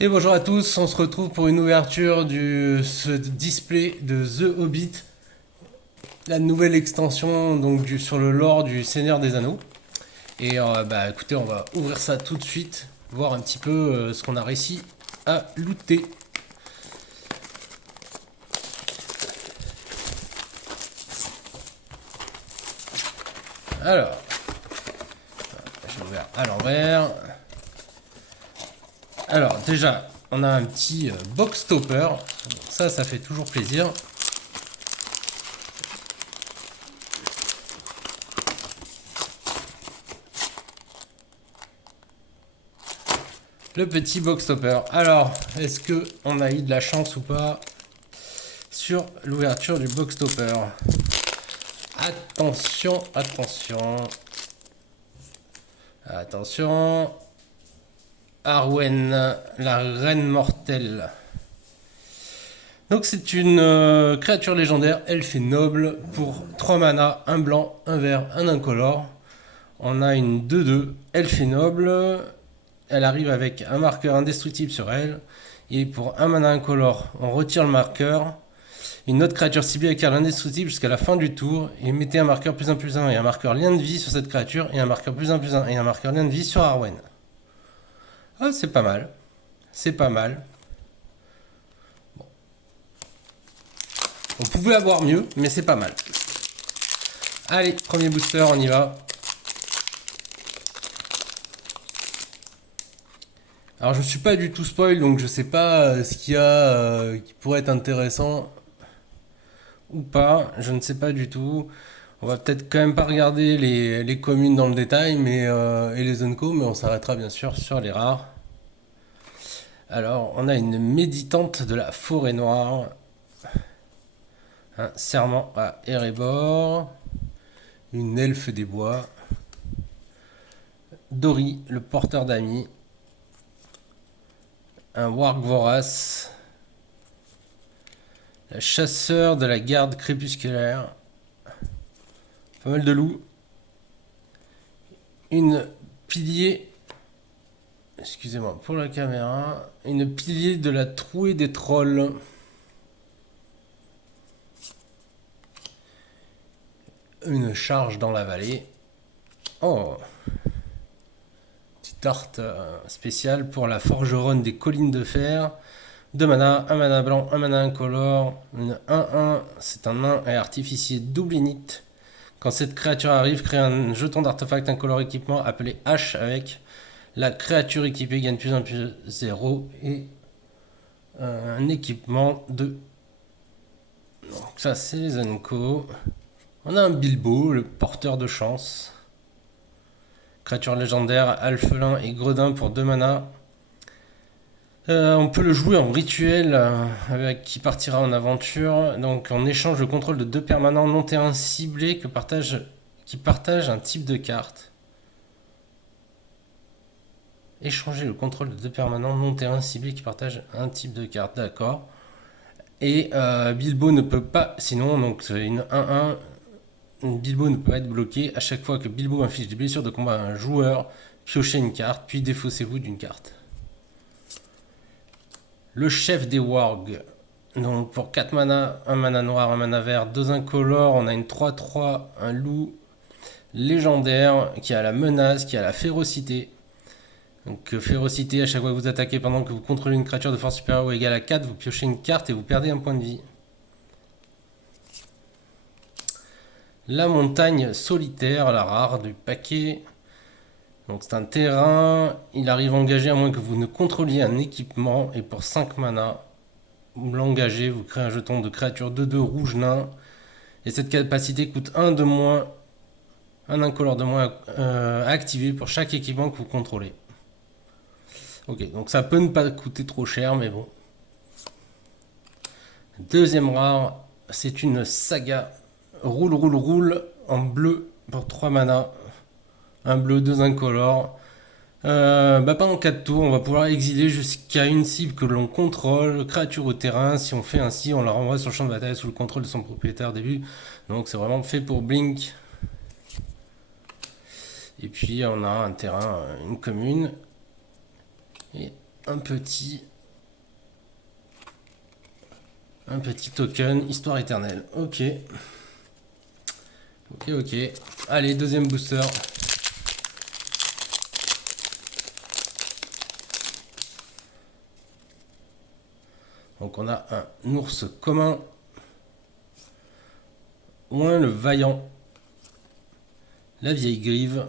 Et bonjour à tous, on se retrouve pour une ouverture du ce display de The Hobbit, la nouvelle extension donc sur le lore du Seigneur des Anneaux. Et bah écoutez, on va ouvrir ça tout de suite, voir un petit peu ce qu'on a réussi à looter. Alors, j'ai ouvert à l'envers. Alors déjà, on a un petit box topper, ça fait toujours plaisir. Le petit box topper. Alors, est-ce que on a eu de la chance ou pas sur l'ouverture du box topper? Attention, attention. Attention. Arwen, la reine mortelle. Donc c'est une créature légendaire, elfe et noble, pour 3 mana, un blanc, un vert, un incolore. On a une 2/2, elfe et noble. Elle arrive avec un marqueur indestructible sur elle. Et pour un mana incolore, on retire le marqueur. Une autre créature ciblée acquiert l'indestructible jusqu'à la fin du tour et mettez un marqueur +1/+1 et un marqueur lien de vie sur cette créature et un marqueur +1/+1 et un marqueur lien de vie sur Arwen. Ah, c'est pas mal. C'est pas mal. On pouvait avoir mieux, mais c'est pas mal. Allez, premier booster, on y va. Alors je suis pas du tout spoil, donc je sais pas ce qu'il y a qui pourrait être intéressant ou pas. Je ne sais pas du tout. On va peut-être quand même pas regarder les communes dans le détail et les unco, mais on s'arrêtera bien sûr sur les rares. Alors, on a une méditante de la forêt noire. Un serment à Erebor. Une elfe des bois. Dori, le porteur d'amis. Un warg vorace. La chasseur de la garde crépusculaire. Pas mal de loups. Une pilier. Excusez-moi pour la caméra. Une pilier de la trouée des trolls. Une charge dans la vallée. Oh, petite art spéciale pour la forgeronne des collines de fer. 2 mana, 1 mana blanc, 1 mana incolore. Une 1-1, c'est un nain et artificier double init. Quand cette créature arrive, crée un jeton d'artefact incolore équipement appelé H avec la créature équipée gagne +1/+0 et un équipement de. Donc ça c'est les Unco. On a un Bilbo, le porteur de chance. Créature légendaire, alphelin et gredin pour 2 mana. On peut le jouer en rituel qui partira en aventure. Donc on échange le contrôle de 2 permanents non terrain ciblés qui partagent un type de carte. Échanger le contrôle de 2 permanents non terrain ciblés qui partagent un type de carte. D'accord. Et Bilbo ne peut pas, sinon, donc c'est une 1-1. Bilbo ne peut pas être bloqué. À chaque fois que Bilbo inflige des blessures de combat à un joueur, piochez une carte, puis défaussez-vous d'une carte. Le chef des wargs. Donc pour 4 mana, 1 mana noir, 1 mana vert, 2 incolores, on a une 3/3, un loup légendaire qui a la menace, qui a la férocité. Donc férocité, à chaque fois que vous attaquez pendant que vous contrôlez une créature de force supérieure ou égale à 4, vous piochez une carte et vous perdez un point de vie. La montagne solitaire, la rare du paquet. Donc c'est un terrain, il arrive engagé à moins que vous ne contrôliez un équipement et pour 5 mana, vous l'engagez, vous créez un jeton de créature 2/2 rouge nain et cette capacité coûte 1 de moins, un incolore de moins à activer pour chaque équipement que vous contrôlez. Ok, donc ça peut ne pas coûter trop cher, mais bon. Deuxième rare, c'est une saga roule roule roule en bleu pour 3 mana. Un bleu, 2 incolores. Pendant 4 tours, on va pouvoir exiler jusqu'à une cible que l'on contrôle, créature au terrain. Si on fait ainsi, on la renvoie sur le champ de bataille sous le contrôle de son propriétaire au début. Donc c'est vraiment fait pour Blink. Et puis on a un terrain, une commune. Et un petit token, histoire éternelle. Ok. Ok. Allez, deuxième booster. Donc on a un ours commun. Ouin le vaillant. La vieille grive.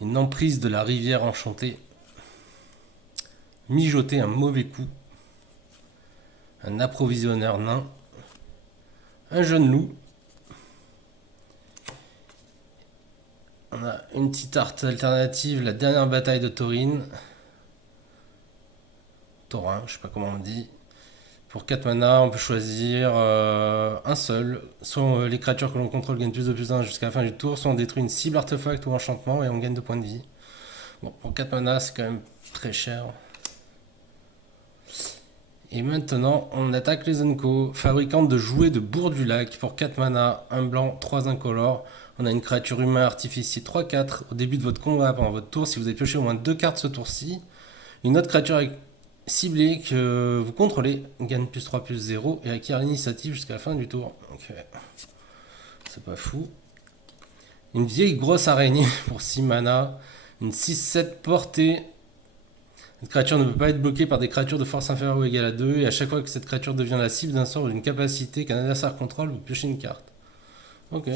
Une emprise de la rivière enchantée. Mijoter un mauvais coup. Un approvisionneur nain. Un jeune loup. On a une petite arte alternative, la dernière bataille de Taurine. Taurin, je sais pas comment on dit. Pour 4 mana, on peut choisir un seul. Soit les créatures que l'on contrôle gagnent plus de plus 1 jusqu'à la fin du tour, soit on détruit une cible artefact ou enchantement et on gagne 2 points de vie. Bon, pour 4 mana, c'est quand même très cher. Et maintenant, on attaque les Unco, fabricante de jouets de Bourg du Lac. Pour 4 mana, un blanc, 3 incolores. On a une créature humain artificier 3-4 au début de votre combat pendant votre tour. Si vous avez pioché au moins 2 cartes ce tour-ci, une autre créature ciblée que vous contrôlez gagne plus 3 plus 0 et acquiert l'initiative jusqu'à la fin du tour. Ok, c'est pas fou. Une vieille grosse araignée pour 6 mana. Une 6-7 portée. Cette créature ne peut pas être bloquée par des créatures de force inférieure ou égale à 2. Et à chaque fois que cette créature devient la cible d'un sort ou d'une capacité qu'un adversaire contrôle, vous piochez une carte. Ok.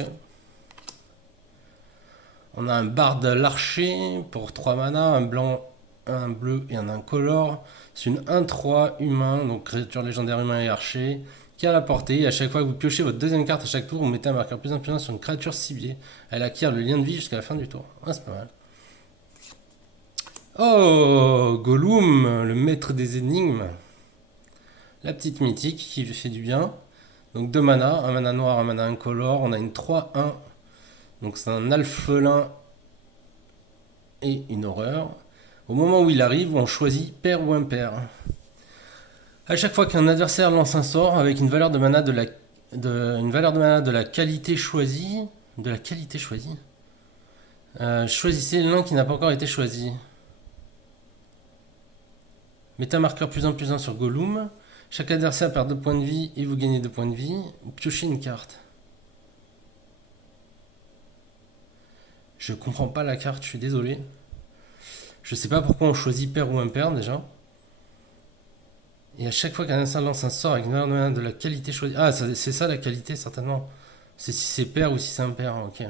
On a un barde l'archer pour 3 mana, un blanc, un bleu et un incolore. C'est une 1-3 humain, donc créature légendaire humain et archer, qui a la portée. Et à chaque fois que vous piochez votre deuxième carte à chaque tour, vous mettez un marqueur plus 1 sur une créature ciblée. Elle acquiert le lien de vie jusqu'à la fin du tour. Ah, c'est pas mal. Oh, Gollum, le maître des énigmes. La petite mythique qui fait du bien. Donc 2 mana, un mana noir, un mana incolore. On a une 3-1. Donc c'est un alphelin et une horreur. Au moment où il arrive, on choisit pair ou impair. À chaque fois qu'un adversaire lance un sort avec une valeur de mana de la qualité choisie, choisissez l'un qui n'a pas encore été choisi. Mettez un marqueur plus 1 sur Gollum. Chaque adversaire perd 2 points de vie et vous gagnez 2 points de vie. Piochez une carte. Je comprends pas la carte, je suis désolé. Je sais pas pourquoi on choisit pair ou impair déjà. Et à chaque fois qu'un adversaire lance un sort avec une valeur de la qualité choisie. Ah, c'est ça la qualité certainement. C'est si c'est pair ou si c'est impair, ok.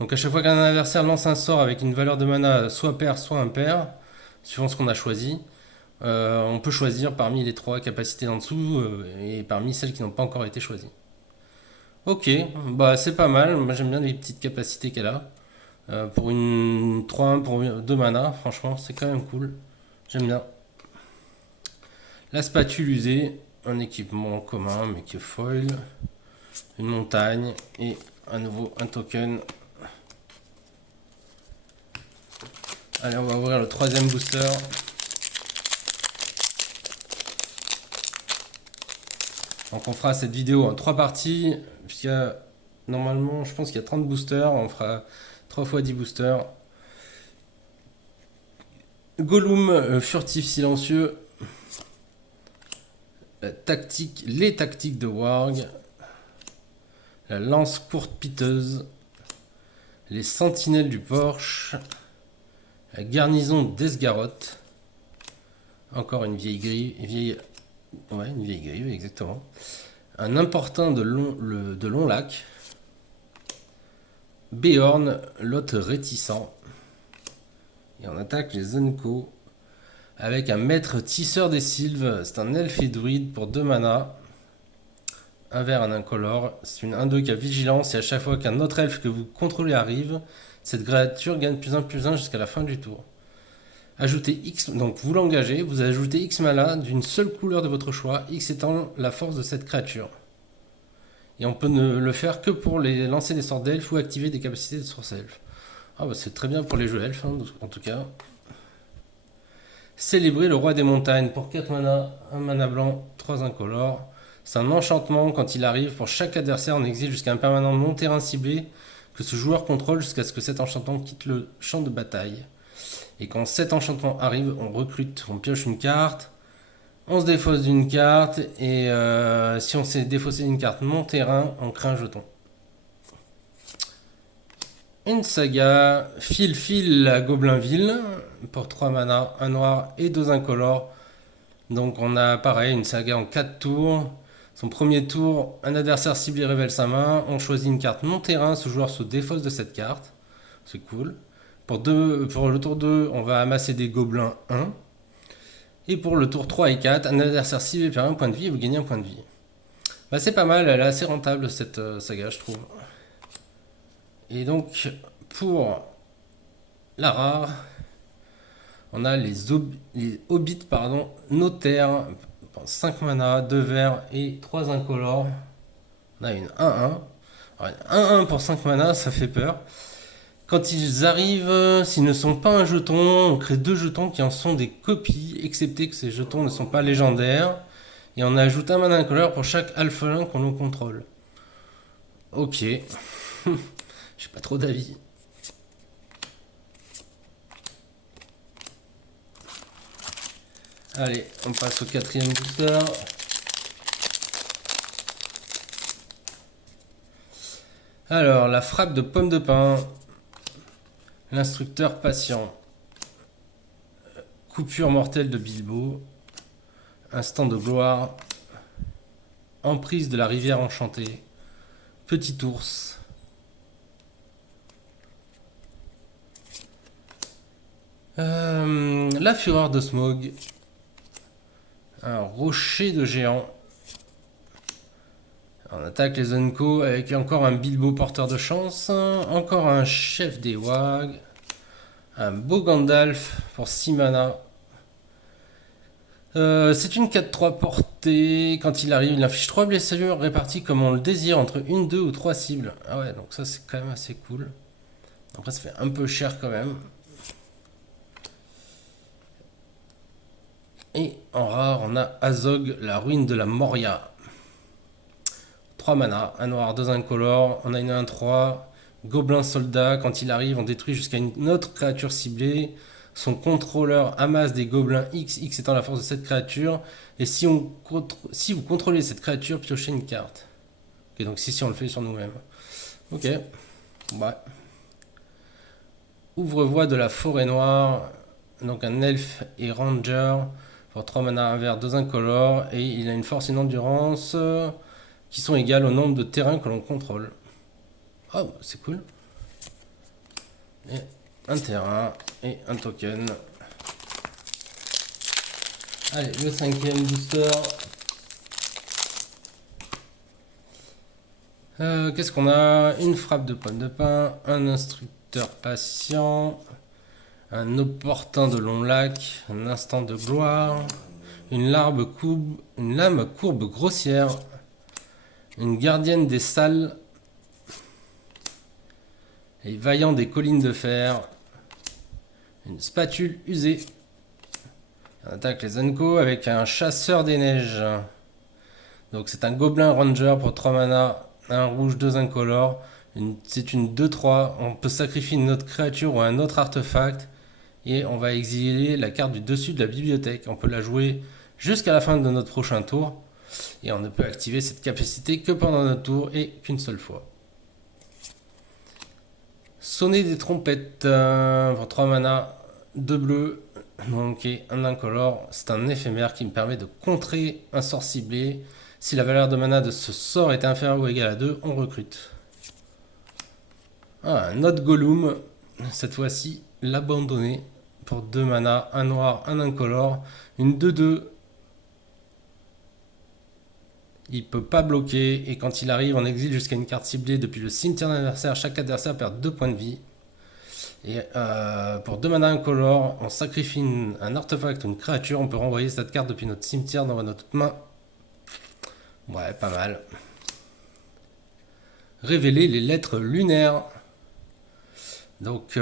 Donc à chaque fois qu'un adversaire lance un sort avec une valeur de mana soit pair soit impair, suivant ce qu'on a choisi, on peut choisir parmi les 3 capacités en dessous et parmi celles qui n'ont pas encore été choisies. Ok, bah c'est pas mal, moi j'aime bien les petites capacités qu'elle a. Pour une 3-1 pour 2 mana, franchement c'est quand même cool, j'aime bien. La spatule usée, un équipement commun mais qui est foil, une montagne et à nouveau un token. Allez, on va ouvrir le 3e booster. Donc on fera cette vidéo en 3 parties, puisqu'il y a normalement, je pense qu'il y a 30 boosters, on fera 3 fois 10 boosters. Gollum, furtif silencieux. Les tactiques de Warg. La lance courte piteuse. Les sentinelles du porche. La garnison d'Esgaroth. Encore une vieille grille. Une vieille grille, exactement. Un importun de long lac. Béorn, l'hôte réticent. Et on attaque les Unco avec un maître tisseur des sylves. C'est un elfe et druide pour 2 mana. Un vert, un incolore. C'est une 1-2 qui a vigilance. Et à chaque fois qu'un autre elfe que vous contrôlez arrive, cette créature gagne plus 1 jusqu'à la fin du tour. Ajoutez X, donc vous l'engagez, vous ajoutez X mana d'une seule couleur de votre choix, X étant la force de cette créature. Et on peut ne le faire que pour les lancer des sorts d'elfes ou activer des capacités de source elfe. Ah bah c'est très bien pour les jeux elfes, hein, en tout cas. Célébrer le roi des montagnes pour 4 mana, 1 mana blanc, 3 incolores. C'est un enchantement quand il arrive pour chaque adversaire en exil jusqu'à un permanent non-terrain ciblé que ce joueur contrôle jusqu'à ce que cet enchantement quitte le champ de bataille. Et quand cet enchantement arrive, on recrute, on pioche une carte, on se défausse d'une carte, et si on s'est défaussé d'une carte mon terrain, on crée un jeton. Une saga, fil à Goblinville, pour 3 mana, un noir et 2 incolores. Donc on a pareil, une saga en 4 tours. Son premier tour, un adversaire ciblé révèle sa main, on choisit une carte non terrain, ce joueur se défausse de cette carte. C'est cool. Pour le tour 2, on va amasser des gobelins 1. Et pour le tour 3 et 4, un adversaire ciblé perd un point de vie et vous gagnez un point de vie. Bah, c'est pas mal, elle est assez rentable cette saga, je trouve. Et donc, pour la rare, on a les hobbits, notaires, 5 mana, 2 verts et 3 incolores. On a une 1-1. 1-1 pour 5 mana, ça fait peur. Quand ils arrivent, s'ils ne sont pas un jeton, on crée 2 jetons qui en sont des copies, excepté que ces jetons ne sont pas légendaires. Et on ajoute un mana incolore pour chaque alphelin qu'on contrôle. Ok. J'ai pas trop d'avis. Allez, on passe au 4e booster. Alors, la frappe de pomme de pin. L'instructeur patient. Coupure mortelle de Bilbo. Instant de gloire. Emprise de la rivière enchantée. Petit ours. La fureur de Smaug. Un rocher de géant. On attaque les Unco avec encore un Bilbo porteur de chance. Encore un chef des Wags. Un beau Gandalf pour 6 mana. C'est une 4-3 portée. Quand il arrive, il inflige 3 blessures réparties comme on le désire entre 1, 2 ou 3 cibles. Ah ouais, donc ça c'est quand même assez cool. Après ça fait un peu cher quand même. Et en rare, on a Azog, la ruine de la Moria. 3 mana, un noir, 2 incolores. On a une 1-3. Gobelin soldat, quand il arrive, on détruit jusqu'à une autre créature ciblée. Son contrôleur amasse des gobelins X, X étant la force de cette créature. Et si vous contrôlez cette créature, piochez une carte. Ok, donc si on le fait sur nous-mêmes. Ok, ouais. Ouvre-voie de la forêt noire. Donc un elfe et ranger. Pour 3 mana, un vert, 2 incolores. Et il a une force et une endurance qui sont égales au nombre de terrains que l'on contrôle. Oh, c'est cool. Et un terrain et un token. Allez, le 5e booster. Qu'est-ce qu'on a? Une frappe de pomme de pin, un instructeur patient, un opportun de long lac, un instant de gloire, une lame courbe grossière, une gardienne des salles, les vaillants des collines de fer, une spatule usée. On attaque les Unco avec un chasseur des neiges. Donc c'est un gobelin ranger pour 3 mana, un rouge, 2 incolores. C'est une 2-3. On peut sacrifier une autre créature ou un autre artefact. Et on va exiler la carte du dessus de la bibliothèque. On peut la jouer jusqu'à la fin de notre prochain tour. Et on ne peut activer cette capacité que pendant notre tour et qu'une seule fois. Sonner des trompettes pour 3 mana, 2 bleus, donc un incolore. C'est un éphémère qui me permet de contrer un sort ciblé. Si la valeur de mana de ce sort est inférieure ou égale à 2, on recrute. Un autre Gollum, cette fois-ci l'abandonner pour 2 mana, un noir, un incolore, une 2-2. Il peut pas bloquer et quand il arrive on exile jusqu'à une carte ciblée depuis le cimetière d'un adversaire. Chaque adversaire perd 2 points de vie. Et pour 2 mana incolore, on sacrifie un artefact ou une créature. On peut renvoyer cette carte depuis notre cimetière dans notre main. Ouais, pas mal. Révéler les lettres lunaires. Donc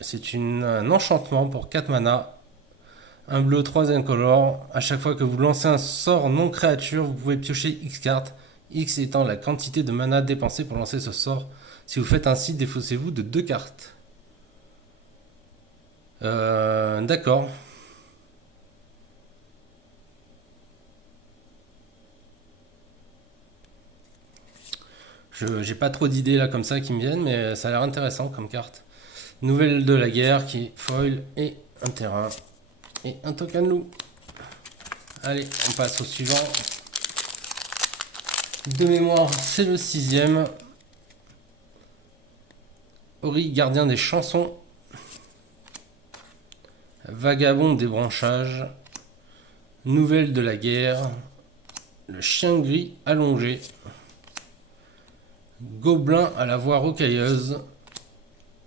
c'est un enchantement pour 4 mana. Un bleu, 3 incolores. À chaque fois que vous lancez un sort non créature, vous pouvez piocher X cartes. X étant la quantité de mana dépensée pour lancer ce sort. Si vous faites ainsi, défaussez-vous de 2 cartes. D'accord. J'ai pas trop d'idées là comme ça qui me viennent, mais ça a l'air intéressant comme carte. Nouvelle de la guerre qui est foil et un terrain et un token loup. Allez, on passe au suivant. De mémoire, c'est le 6e. Ori, gardien des chansons. Vagabond des branchages. Nouvelle de la guerre. Le chien gris allongé. Gobelin à la voix rocailleuse.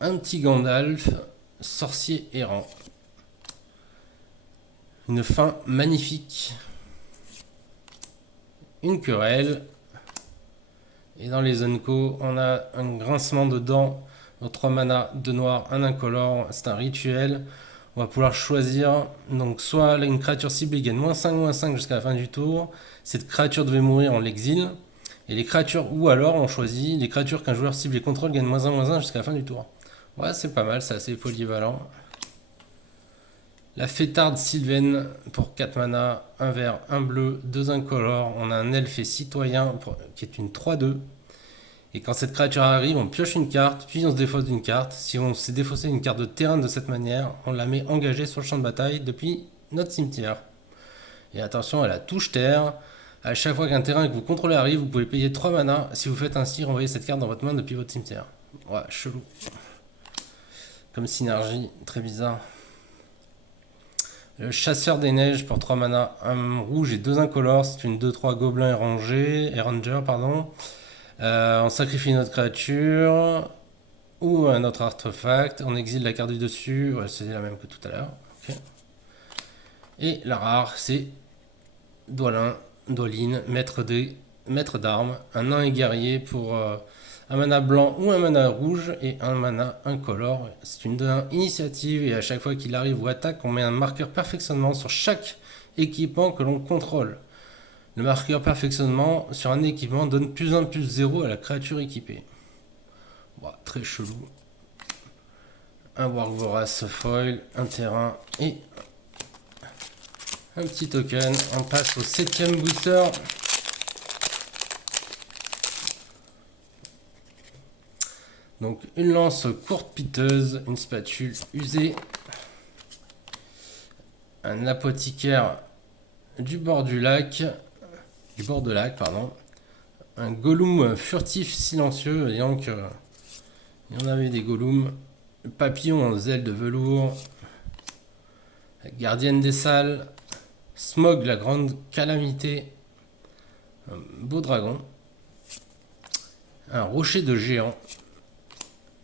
Un petit Gandalf. Sorcier errant. Une fin magnifique. Une querelle. Et dans les Unco, on a un grincement de dents. 3 mana, 2 noirs, 1 incolore. C'est un rituel. On va pouvoir choisir. Donc, soit une créature ciblée gagne -5/-5 jusqu'à la fin du tour. Cette créature devait mourir, on l'exile. Et les créatures, ou alors on choisit les créatures qu'un joueur ciblé contrôle gagne -1/-1 jusqu'à la fin du tour. Ouais, c'est pas mal, c'est assez polyvalent. La fêtarde Sylvaine pour 4 mana, 1 vert, 1 bleu, 2 incolores. On a un elfe et citoyen qui est une 3/2. Et quand cette créature arrive, on pioche une carte, puis on se défausse d'une carte. Si on s'est défaussé une carte de terrain de cette manière, on la met engagée sur le champ de bataille depuis notre cimetière. Et attention à la touche terre. À chaque fois qu'un terrain que vous contrôlez arrive, vous pouvez payer 3 mana. Si vous faites ainsi, renvoyer cette carte dans votre main depuis votre cimetière. Ouais, chelou. Comme synergie, très bizarre. Le chasseur des neiges pour 3 mana, un rouge et 2 incolores. C'est une 2-3 gobelin et ranger, pardon. On sacrifie notre créature ou un autre artefact. On exile la carte du dessus. Ouais, c'est la même que tout à l'heure. Okay. Et la rare, c'est Dwalin, maître d'armes. Un nain et guerrier pour un mana blanc ou un mana rouge et un mana incolore. C'est une initiative et à chaque fois qu'il arrive ou attaque, on met un marqueur perfectionnement sur chaque équipement que l'on contrôle. Le marqueur perfectionnement sur un équipement donne +1/+0 à la créature équipée. Bon, très chelou. Un Wargvorath foil, un terrain et un petit token. On passe au 7e booster. Donc une lance courte piteuse, une spatule usée, un apothicaire du bord de lac, pardon, un Gollum furtif silencieux, ayant que il y en avait des Gollum, papillon en ailes de velours, gardienne des salles, Smog la grande calamité, un beau dragon, un rocher de géant.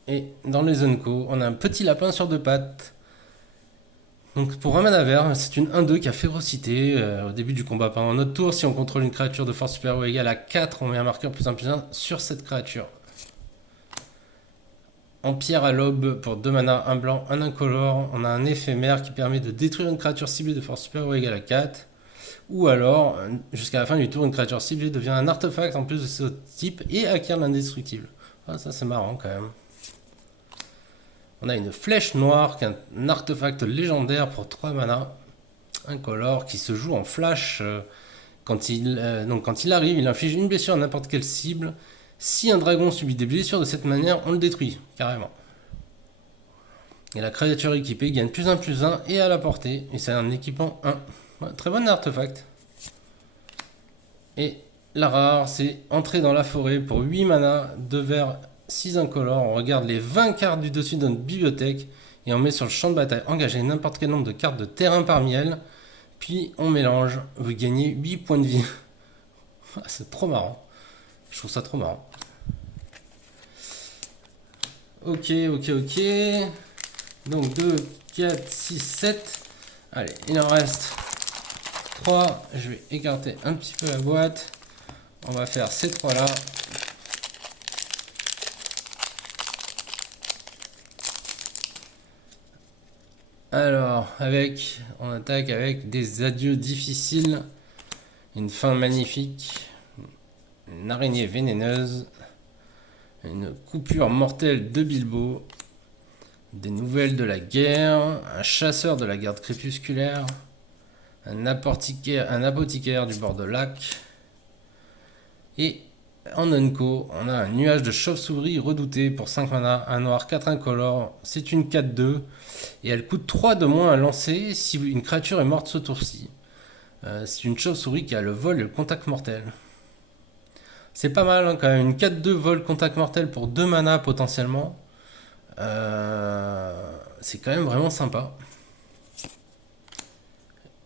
Et dans les Unco, on a un petit lapin sur 2 pattes. Donc pour un mana vert, c'est une 1/2 qui a férocité au début du combat. Pendant notre tour, si on contrôle une créature de force supérieure ou égale à 4, on met un marqueur +1/+1 sur cette créature. En pierre à l'aube pour 2 mana, 1 blanc, 1 incolore, on a un éphémère qui permet de détruire une créature ciblée de force supérieure ou égale à 4. Ou alors, jusqu'à la fin du tour, une créature ciblée devient un artefact en plus de ce type et acquiert l'indestructible. Ah, ça c'est marrant quand même. On a une flèche noire qui est un artefact légendaire pour 3 mana, incolore, qui se joue en flash. Quand il arrive, il inflige une blessure à n'importe quelle cible. Si un dragon subit des blessures de cette manière, on le détruit, carrément. Et la créature équipée gagne +1/+1 et à la portée. Et c'est un équipement 1. Ouais, très bon artefact. Et la rare, c'est entrer dans la forêt pour 8 mana, 2 verts, 6 incolores. On regarde les 20 cartes du dessus de notre bibliothèque et on met sur le champ de bataille engagé n'importe quel nombre de cartes de terrain parmi elles. Puis on mélange. Vous gagnez 8 points de vie. C'est trop marrant. Je trouve ça trop marrant. Ok. Donc 2, 4, 6, 7. Allez, il en reste 3. Je vais écarter un petit peu la boîte. On va faire ces 3 là. Alors, on attaque avec des adieux difficiles. Une fin magnifique. Une araignée vénéneuse. Une coupure mortelle de Bilbo. Des nouvelles de la guerre, un chasseur de la garde crépusculaire, un apothicaire du bord de lac. Et en unco, on a un nuage de chauve-souris redouté pour 5 mana, un noir 4 incolore. C'est une 4-2 et elle coûte 3 de moins à lancer si une créature est morte ce tour-ci. C'est une chauve-souris qui a le vol et le contact mortel. C'est pas mal hein, quand même, une 4-2 vol contact mortel pour 2 mana potentiellement. C'est quand même vraiment sympa.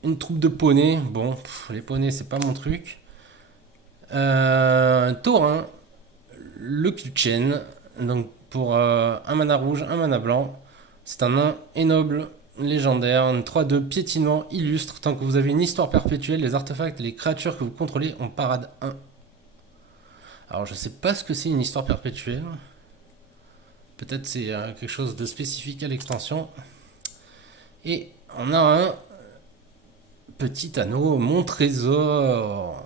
Une troupe de poneys, bon, les poneys c'est pas mon truc. Taurin, le Kulchen, donc pour un mana rouge, un mana blanc. C'est un nain et noble légendaire, un 3-2 piétinement illustre. Tant que vous avez une histoire perpétuelle, les artefacts et les créatures que vous contrôlez en parade 1. Alors je sais pas ce que c'est une histoire perpétuelle. Peut-être c'est quelque chose de spécifique à l'extension. Et on a un petit anneau, mon trésor.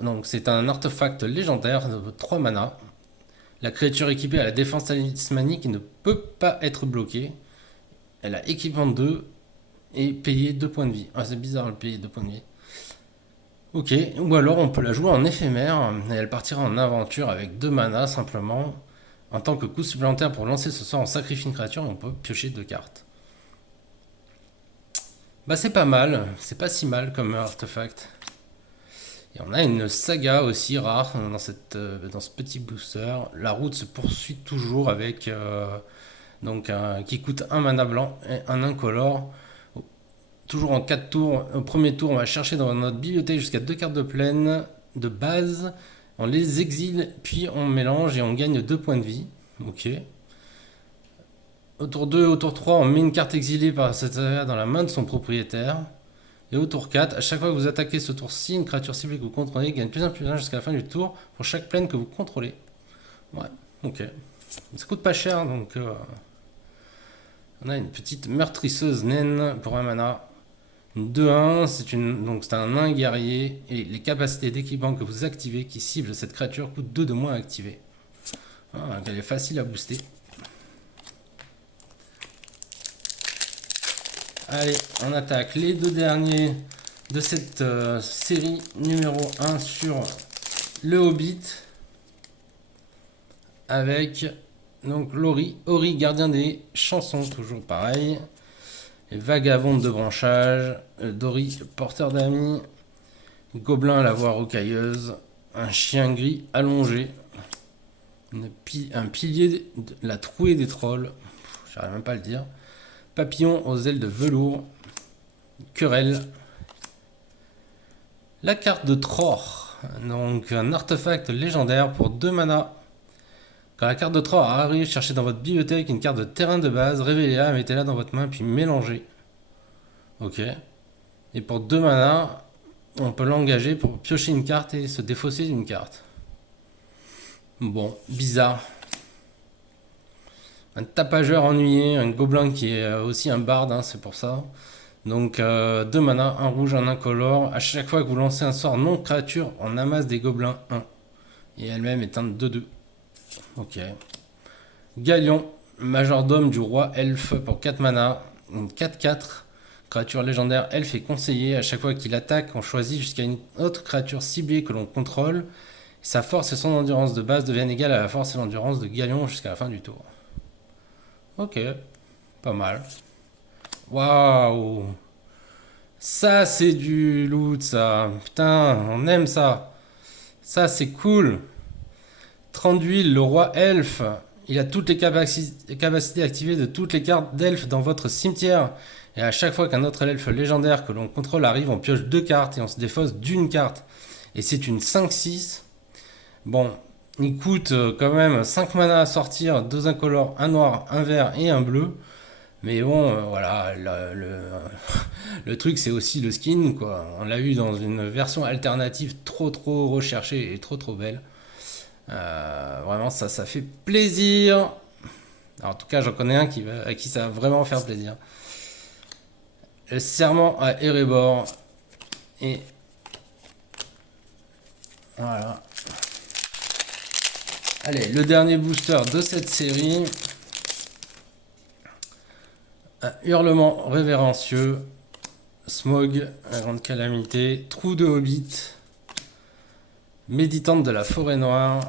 Donc c'est un artefact légendaire de 3 mana. La créature équipée a la défense talismanique qui ne peut pas être bloquée. Elle a équipement 2 et payer 2 points de vie. Ah, c'est bizarre le payer 2 points de vie. Ok, ou alors on peut la jouer en éphémère et elle partira en aventure avec 2 mana simplement. En tant que coût supplémentaire pour lancer ce sort, on sacrifie une créature et on peut piocher 2 cartes. Bah c'est pas mal, c'est pas si mal comme artefact. Et on a une saga aussi rare dans ce petit booster. La route se poursuit toujours avec qui coûte un mana blanc et un incolore. Toujours en 4 tours. Au premier tour, on va chercher dans notre bibliothèque jusqu'à 2 cartes de plaine de base. On les exile, puis on mélange et on gagne 2 points de vie. Ok. Au tour 2, au tour 3, on met une carte exilée par cette saga dans la main de son propriétaire. Et au tour 4, à chaque fois que vous attaquez ce tour-ci, une créature ciblée que vous contrôlez gagne +1/+1 jusqu'à la fin du tour pour chaque plaine que vous contrôlez. Ouais, ok. Ça coûte pas cher, donc on a une petite meurtrisseuse naine pour un mana. Une 2-1, c'est un nain guerrier et les capacités d'équipement que vous activez qui ciblent cette créature coûtent 2 de moins à activer. Donc elle est facile à booster. Allez, on attaque les 2 derniers de cette série numéro 1 sur le Hobbit. Avec donc Ori, gardien des chansons, toujours pareil. Les vagabondes de branchage, Dori, porteur d'amis, Gobelin à la voix rocailleuse, un chien gris allongé, un pilier de la trouée des trolls, j'arrive même pas à le dire. Papillon aux ailes de velours. Querelle. La carte de Tror. Donc un artefact légendaire pour 2 mana. Quand la carte de Tror arrive, cherchez dans votre bibliothèque une carte de terrain de base, révélez-la, mettez-la dans votre main, puis mélangez. Ok. Et pour 2 mana, on peut l'engager pour piocher une carte et se défausser d'une carte. Bon, bizarre. Un tapageur ennuyé, un gobelin qui est aussi un barde, hein, c'est pour ça. Donc 2 mana, un rouge, un incolore. À chaque fois que vous lancez un sort non créature, on amasse des gobelins 1. Et elle-même est un 2-2. Ok. Galion, majordome du roi elfe pour 4 mana. Une 4-4. Créature légendaire elfe est conseillée. À chaque fois qu'il attaque, on choisit jusqu'à une autre créature ciblée que l'on contrôle. Sa force et son endurance de base deviennent égales à la force et l'endurance de Galion jusqu'à la fin du tour. Ok, pas mal. Waouh! Ça, c'est du loot, ça. Putain, on aime ça. Ça, c'est cool. 30 d'huile, le roi elfe. Il a toutes les capacités activées de toutes les cartes d'elfe dans votre cimetière. Et à chaque fois qu'un autre elfe légendaire que l'on contrôle arrive, on pioche 2 cartes et on se défausse d'une carte. Et c'est une 5-6. Bon, il coûte quand même 5 mana à sortir, 2 incolores, un noir, un vert et un bleu. Mais bon, voilà, le truc c'est aussi le skin, quoi. On l'a eu dans une version alternative trop recherchée et trop belle. Vraiment, ça fait plaisir. Alors, en tout cas, j'en connais un à qui ça va vraiment faire plaisir. Le serment à Erebor. Et voilà. Allez, le dernier booster de cette série. Un hurlement révérencieux. Smog, la grande calamité. Trou de hobbit. Méditante de la forêt noire.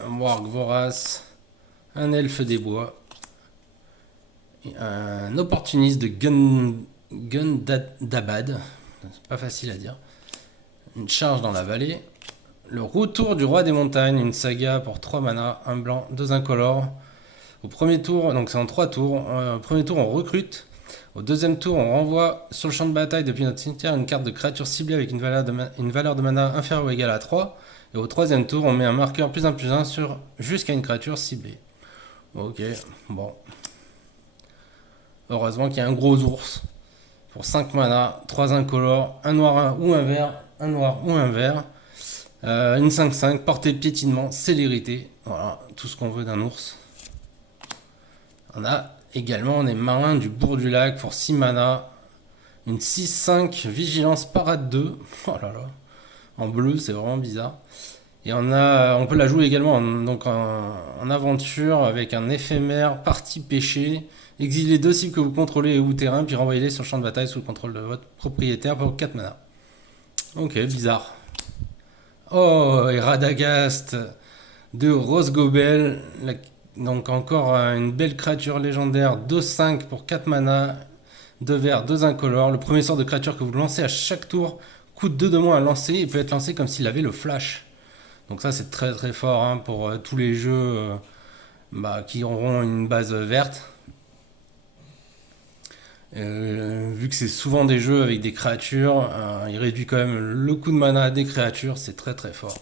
Un warg vorace. Un elfe des bois. Et un opportuniste de Gundabad. C'est pas facile à dire. Une charge dans la vallée. Le retour du roi des montagnes, une saga pour 3 mana, un blanc, 2 incolores. Au premier tour, donc c'est en 3 tours. Au premier tour, on recrute. Au deuxième tour, on renvoie sur le champ de bataille depuis notre cimetière une carte de créature ciblée avec une valeur de mana inférieure ou égale à 3. Et au troisième tour, on met un marqueur +1/+1 sur jusqu'à une créature ciblée. Ok, bon. Heureusement qu'il y a un gros ours. Pour 5 mana, 3 incolores, un noir ou un vert, un noir ou un vert. Une 5/5, portée piétinement, célérité. Voilà, tout ce qu'on veut d'un ours. On a également des marins du bourg du lac pour 6 mana. Une 6/5, vigilance parade 2. Oh là là. En bleu, c'est vraiment bizarre. Et on peut la jouer également en aventure avec un éphémère, partie pêchée. Exilez 2 cibles que vous contrôlez ou terrain, puis renvoyez-les sur le champ de bataille sous le contrôle de votre propriétaire pour 4 mana. Ok, bizarre. Oh, et Radagast de Rosgobel. Donc encore une belle créature légendaire. 2/5 pour 4 mana. 2 verts, 2 incolores. Le premier sort de créature que vous lancez à chaque tour coûte 2 de moins à lancer et peut être lancé comme s'il avait le flash. Donc ça c'est très très fort hein, pour tous les jeux qui auront une base verte. Vu que c'est souvent des jeux avec des créatures, il réduit quand même le coût de mana des créatures, c'est très très fort.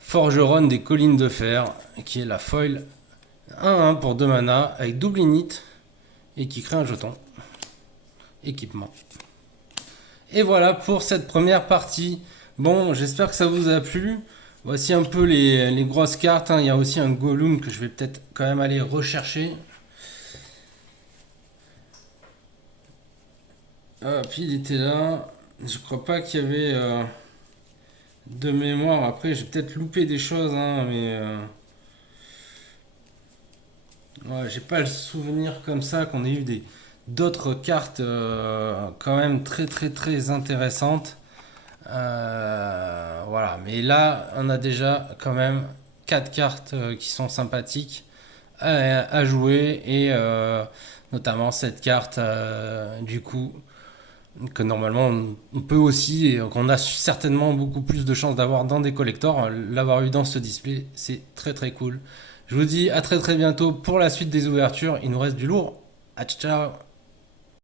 Forgeronne des collines de fer, qui est la foil 1/1 pour 2 mana, avec double init, et qui crée un jeton. Équipement. Et voilà pour cette première partie. Bon, j'espère que ça vous a plu. Voici un peu les grosses cartes, hein. Il y a aussi un Gollum que je vais peut-être quand même aller rechercher. Ah, puis il était là. Je crois pas qu'il y avait de mémoire. Après, j'ai peut-être loupé des choses, hein, mais ouais, j'ai pas le souvenir comme ça qu'on ait eu d'autres cartes quand même très très très intéressantes. Voilà, mais là, on a déjà quand même 4 cartes qui sont sympathiques à jouer et notamment cette carte du coup que normalement on peut aussi et qu'on a certainement beaucoup plus de chances d'avoir dans des collectors. L'avoir eu dans ce display, c'est très très cool. Je vous dis à très très bientôt pour la suite des ouvertures. Il nous reste du lourd. À ciao.